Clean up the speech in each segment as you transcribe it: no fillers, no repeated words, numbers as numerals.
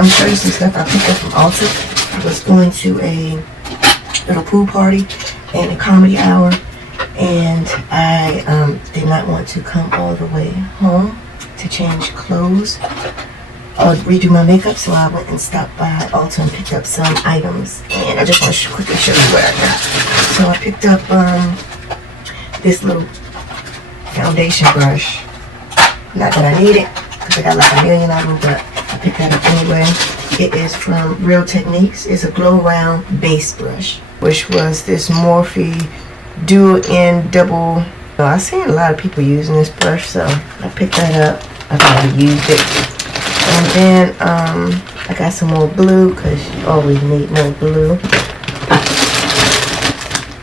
I'm gonna show you some stuff I picked up from Ulta. I was going to a little pool party and a comedy hour, and I did not want to come all the way home to change clothes or redo my makeup, so I went and stopped by Ulta and picked up some items, and I just want to quickly show you what I got. So I picked up this little foundation brush. Not that I need it, because I got like a million of them, but I picked that up anyway. It is from Real Techniques. It's a glow round base brush, which was this Morphe dual end double. So I've seen a lot of people using this brush, so I picked that up. I've never used it. And then I got some more blue, because you always need more blue.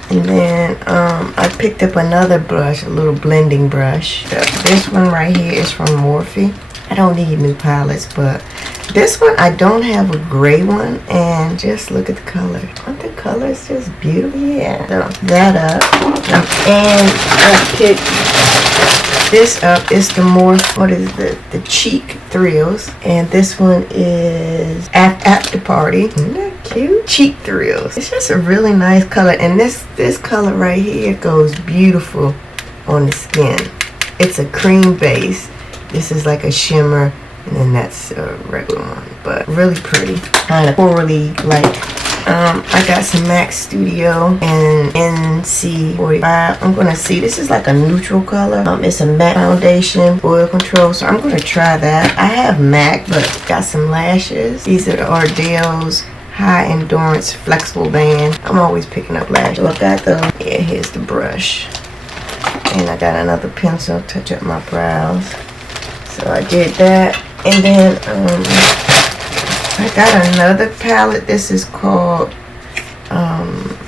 And then I picked up another brush, a little blending brush. This one right here is from Morphe. I don't need new palettes, but this one I don't have a gray one, and just look at the color. Aren't the colors just beautiful? Yeah. So that up, and I picked this up. It's the Morphe, what is it? The Cheek Thrills, and this one is After Party. Isn't that cute? Cheek Thrills. It's just a really nice color, and this color right here goes beautiful on the skin. It's a cream base. This is like a shimmer, and then that's a regular one, but really pretty. Kind of corally like. I got some MAC Studio and NC45. I'm gonna see. This is like a neutral color. It's a matte foundation, oil control. So I'm gonna try that. I have MAC, but got some lashes. These are the Ardell's High Endurance Flexible Band. I'm always picking up lashes. So I got those. Yeah, here's the brush, and I got another pencil to touch up my brows. So I did that, and then I got another palette. This is called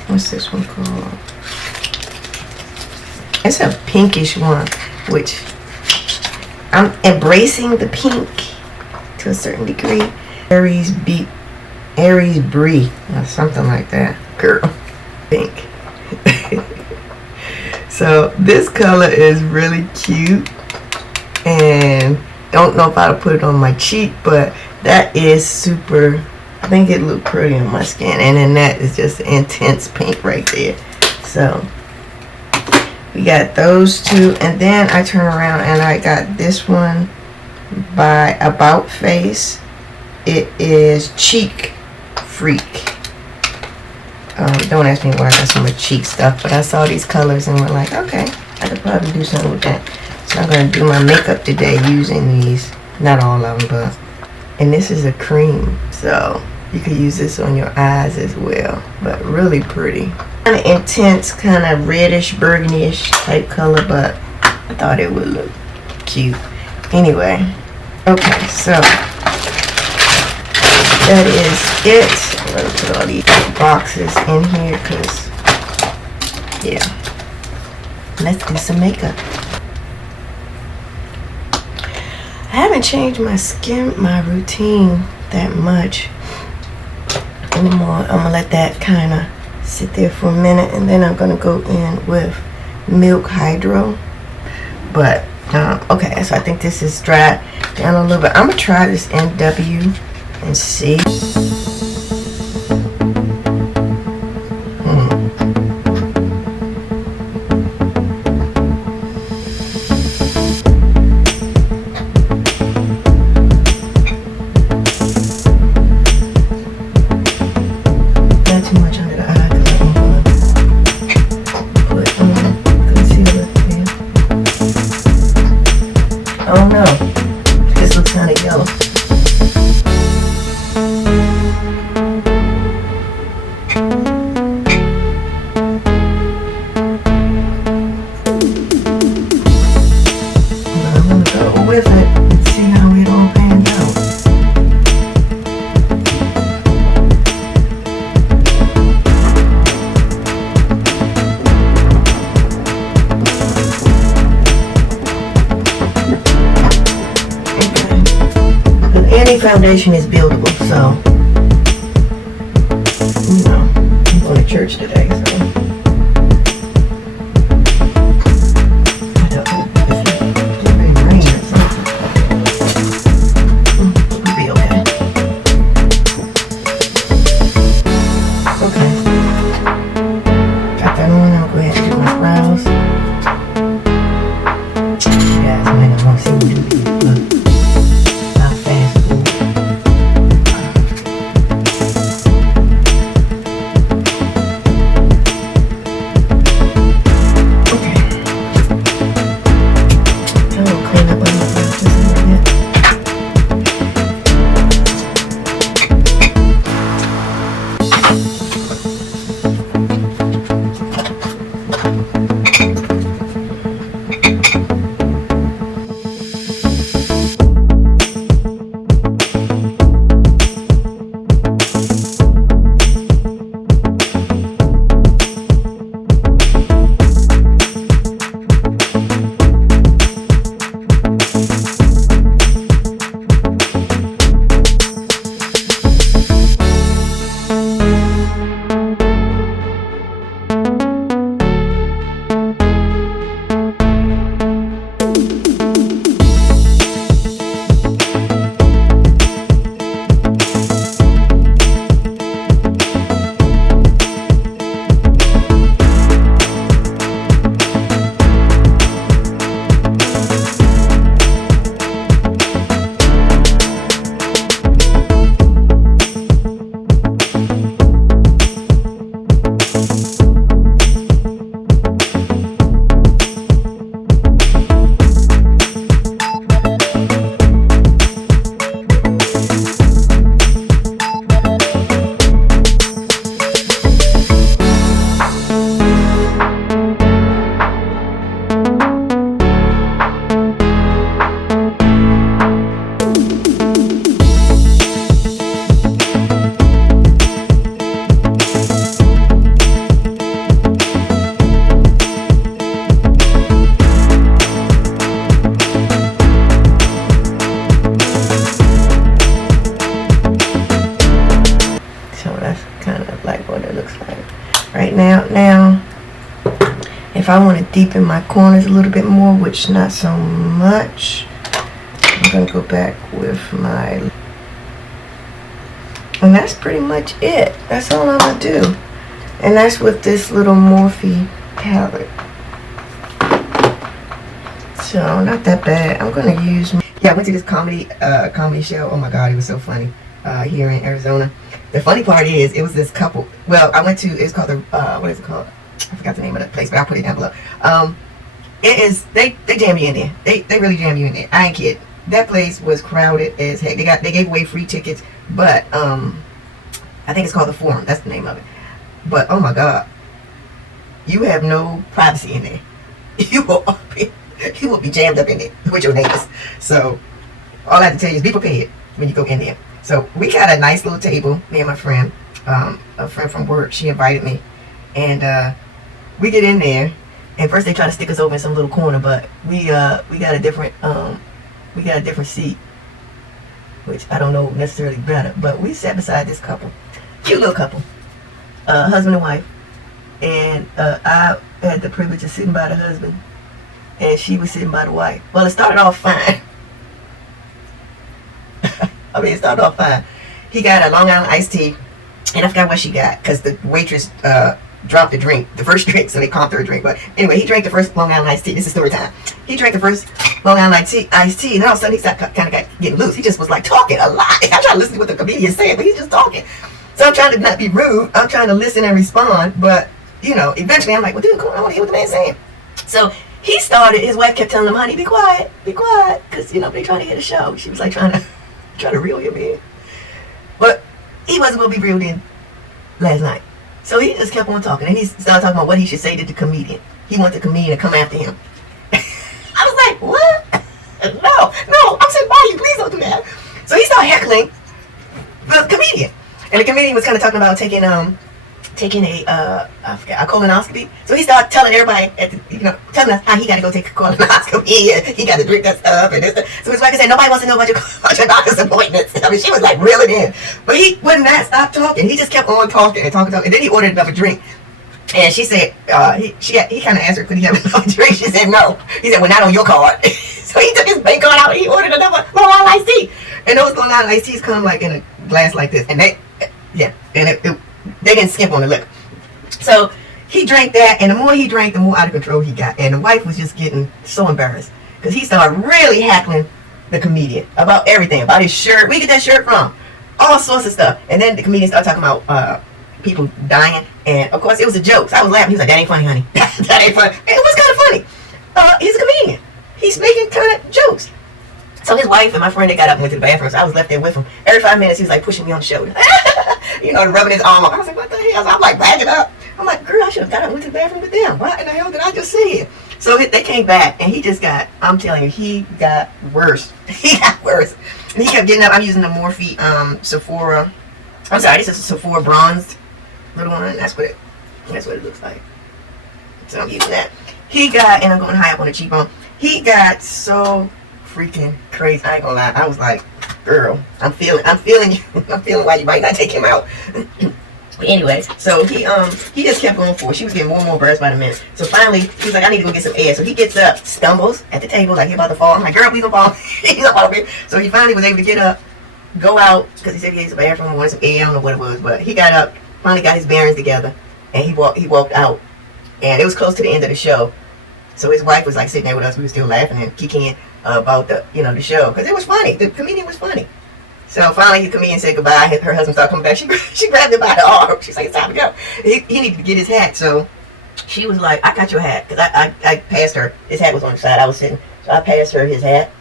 what's this one called? It's a pinkish one, which I'm embracing the pink to a certain degree. Aries Brie, or something like that. Girl, pink. So this color is really cute, and don't know if I'll put it on my cheek, but that is super. I think it looked pretty on my skin, and then that is just intense pink right there. So we got those two, and then I turn around and I got this one by About Face. It is Cheek Freak. Don't ask me why I got so much cheek stuff, but I saw these colors and we're like, okay, I could probably do something with that. So I'm gonna do my makeup today using these. Not all of them, but. And this is a cream, so you could use this on your eyes as well. But really pretty. Kind of intense, kind of reddish, burgundy-ish type color, but I thought it would look cute. Anyway, okay, so that is it. I'm gonna put all these boxes in here, because, yeah. Let's do some makeup. I haven't changed my routine that much anymore. I'm gonna let that kind of sit there for a minute, and then I'm gonna go in with Milk Hydro. But okay, so I think this is dried down a little bit. I'm gonna try this NW and see. Oh no, this looks kind of yellow. I'm gonna go with it and see how it all pans out. Any foundation is buildable, so you know, I'm going to church today, so I don't know if it's rain or something. It'll be okay. go ahead and do my brows. You guys might not want to see me do these, but I'll fast forward. Now, if I want to deepen my corners a little bit more, which not so much, I'm going to go back with my, and that's pretty much it. That's all I'm going to do. And that's with this little Morphe palette. So, not that bad. I'm going to use, yeah, I went to this comedy show. Oh my God, it was so funny here in Arizona. The funny part is, it was this couple. Well, I went to, it's called the, what is it called? I forgot the name of that place, but I'll put it down below. It is, they jam you in there. They really jam you in there. I ain't kidding. That place was crowded as heck. They gave away free tickets, but I think it's called the Forum. That's the name of it. But oh my God, you have no privacy in there. You will be jammed up in there with your neighbors. So all I have to tell you is be prepared when you go in there. So we got a nice little table, me and my friend, a friend from work. She invited me, and we get in there. And first they try to stick us over in some little corner, but we got a different seat, which I don't know necessarily better. But we sat beside this couple, cute little couple, husband and wife, and I had the privilege of sitting by the husband, and she was sitting by the wife. Well, it started off fine. I mean, it started off fine. He got a Long Island iced tea, and I forgot what she got, because the waitress dropped the drink, the first drink, so they comped her a drink. But anyway, he drank the first Long Island iced tea. This is story time. He drank the first Long Island iced tea, and then all of a sudden he kind of got getting loose. He just was like talking a lot. I'm trying to listen to what the comedian's saying, but he's just talking. So I'm trying to not be rude. I'm trying to listen and respond, but, you know, eventually I'm like, well, dude, come on, I want to hear what the man's saying. So he started, his wife kept telling him, honey, be quiet, because, you know, they're trying to hear the show. She was like trying to reel him in. But he wasn't going to be reeled in last night. So he just kept on talking, and he started talking about what he should say to the comedian. He wanted the comedian to come after him. I was like, what? No. I'm saying, why you? Please don't do that. So he started heckling the comedian. And the comedian was kind of talking about taking a colonoscopy. So he started telling everybody, telling us how he got to go take a colonoscopy. He got to drink that stuff and this. So his wife said, nobody wants to know about your doctor's appointments. I mean, she was like reeling in, but he would not stop talking. He just kept on talking and talking, and then he ordered another drink. And she said, he kind of asked her, could he have another drink? She said no. He said, well, not on your card. So he took his bank card out and he ordered another Long Island iced tea. And those Long Island iced teas come like in a glass like this, and they didn't skimp on the liquor. So he drank that, and the more he drank, the more out of control he got. And the wife was just getting so embarrassed because he started really heckling the comedian about everything, about his shirt. Where you get that shirt from? All sorts of stuff. And then the comedian started talking about people dying, and of course it was a joke. So I was laughing. He was like, "That ain't funny, honey. That ain't funny." And it was kind of funny. He's a comedian. He's making kind of jokes. So his wife and my friend, they got up and went to the bathroom. So I was left there with him. Every 5 minutes, he was like pushing me on the shoulder, rubbing his arm up. I was like, "What the hell?" So I'm like backing up. I'm like, "Girl, I should have got up and went to the bathroom with them. What in the hell did I just say?" So they came back, and he just got, I'm telling you, he got worse. He got worse. And he kept getting up. I'm using the Morphe Sephora. I'm sorry, this is a Sephora bronzed little one. That's what it looks like. So I'm using that. He got, and I'm going high up on the cheekbone. He got so freaking crazy. I ain't gonna lie. I was like, "Girl, I'm feeling you. I'm feeling why you might not take him out." But anyway, so he just kept going for it. She was getting more and more embarrassed by the minute. So finally, he was like, "I need to go get some air." So he gets up, stumbles at the table like he's about to fall. I'm like, "Girl, please don't fall." He's not falling. So he finally was able to get up, go out, because he said he used the bathroom, wanted some air. I don't know what it was, but he got up, finally got his bearings together, and he walked out. And it was close to the end of the show. So his wife was like sitting there with us. We were still laughing and kicking about the show, because it was funny. The comedian was funny. So finally, the comedian said goodbye. Her husband started coming back. She grabbed him by the arm. She's like, "It's time to go." He needed to get his hat. So she was like, "I got your hat," because I passed her. His hat was on the side. I was sitting, so I passed her his hat.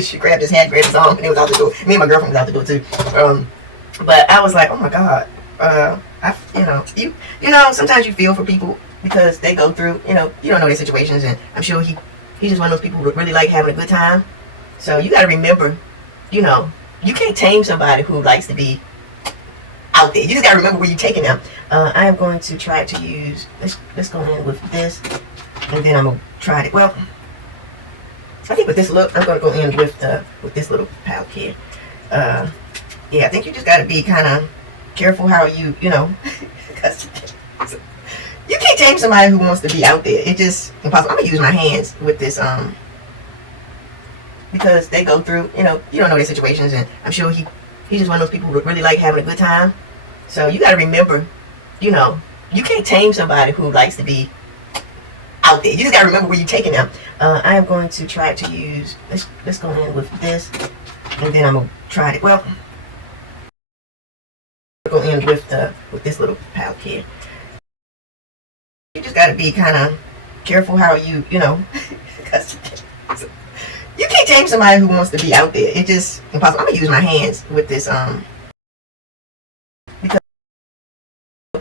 She grabbed his hat, grabbed his arm, and it was out the door. Me and my girlfriend was out the door too. But I was like, "Oh my God." Sometimes you feel for people because they go through, you don't know their situations, and I'm sure he's just one of those people who really like having a good time. So you got to remember, you can't tame somebody who likes to be out there. You just got to remember where you're taking them. I am going to try to use, let's go in with this, and then I'm going to try it. Well, I think with this look, I'm going to go in with this little palette here. Yeah, I think you just got to be kind of careful how you because you can't tame somebody who wants to be out there. It's just impossible. I'm going to use my hands with this, because they go through, you don't know their situations, and I'm sure he's just one of those people who really like having a good time. So you got to remember, you can't tame somebody who likes to be out there. You just got to remember where you're taking them. I am going to try to use, let's go in with this, and then I'm going to try it. Well, go in with this little palette here. You just got to be kind of careful how you because you can't tame somebody who wants to be out there. It's just impossible. I'm going to use my hands with this, because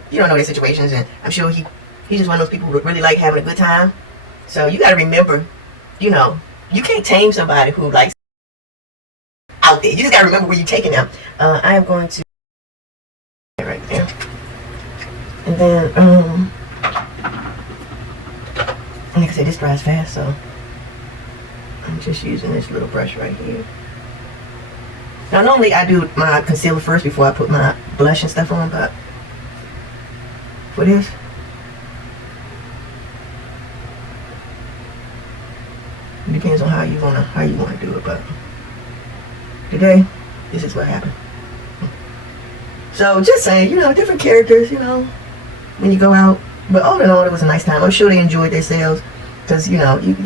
you don't know their situations, and I'm sure he's just one of those people who really like having a good time. So you got to remember, you can't tame somebody who likes out there. You just got to remember where you're taking them. I am going to right there, and then like I said, this dries fast, so I'm just using this little brush right here. Now normally I do my concealer first before I put my blush and stuff on, but for this, it depends on how you wanna do it, but today this is what happened. So just saying, different characters, when you go out. But all in all, it was a nice time. I'm sure they enjoyed themselves, because you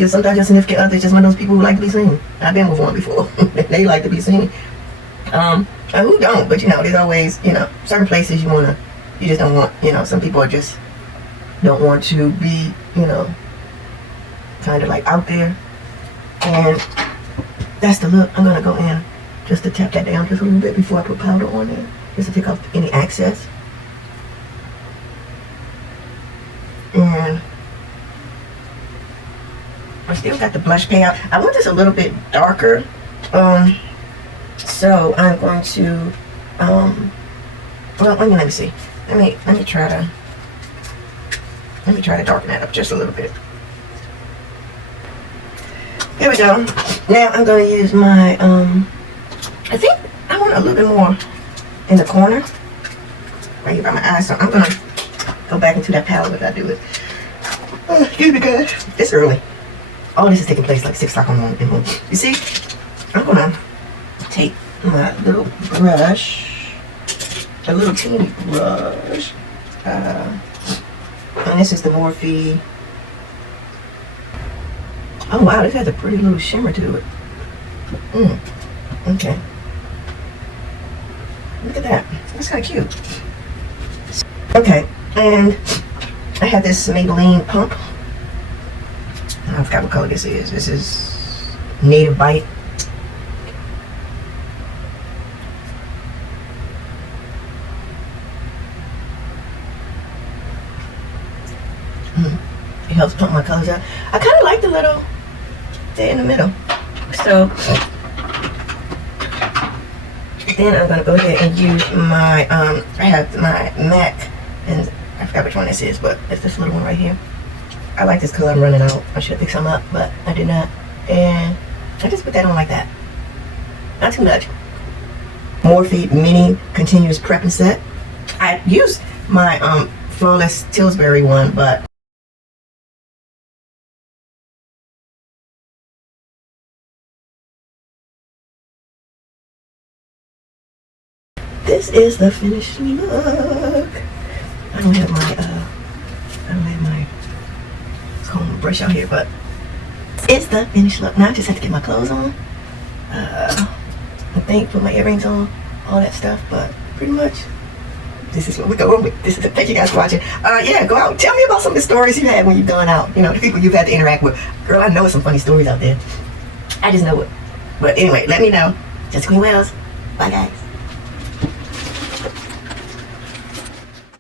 sometimes your significant other is just one of those people who like to be seen. I've been with one before. They like to be seen. Who don't? But there's always certain places you just don't want. Some people just don't want to be kind of like out there, and that's the look. I'm gonna go in just to tap that down just a little bit before I put powder on there, just to take off any excess. And I still got the blush payout. I want this a little bit darker, so I'm going to well, let me see. Let me try to darken that up just a little bit. Here we go. Now I'm going to use my I think I want a little bit more in the corner right here by my eyes, so I'm going to go back into that palette when I do it. Excuse me, guys. It's early. All this is taking place like 6 o'clock in the morning. You see, I'm gonna take my little brush, a little teeny brush, And this is the Morphe. Oh wow, this has a pretty little shimmer to it. Okay. Look at that. That's kind of cute. Okay, and I have this Maybelline pump. I forgot what color this is. This is Native Bite. It helps pump my colors out. I kind of like the little, they're in the middle. So then I'm gonna go ahead and use my, I have my MAC, and I forgot which one this is, but it's this little one right here. I like this color. I'm running out. I should have picked some up, but I did not. And I just put that on like that. Not too much. Morphe Mini Continuous Prep and Set. I used my Flawless Tillsbury one, but this is the finished look. I don't have my comb brush out here, but it's the finished look. Now I just have to get my clothes on. I think put my earrings on, all that stuff, but pretty much this is what we're going with. This is it. Thank you guys for watching. Yeah, go out. Tell me about some of the stories you had when you've gone out. You know, the people you've had to interact with. Girl, I know some funny stories out there. I just know it. But anyway, let me know. Just Queen Wells. Bye guys.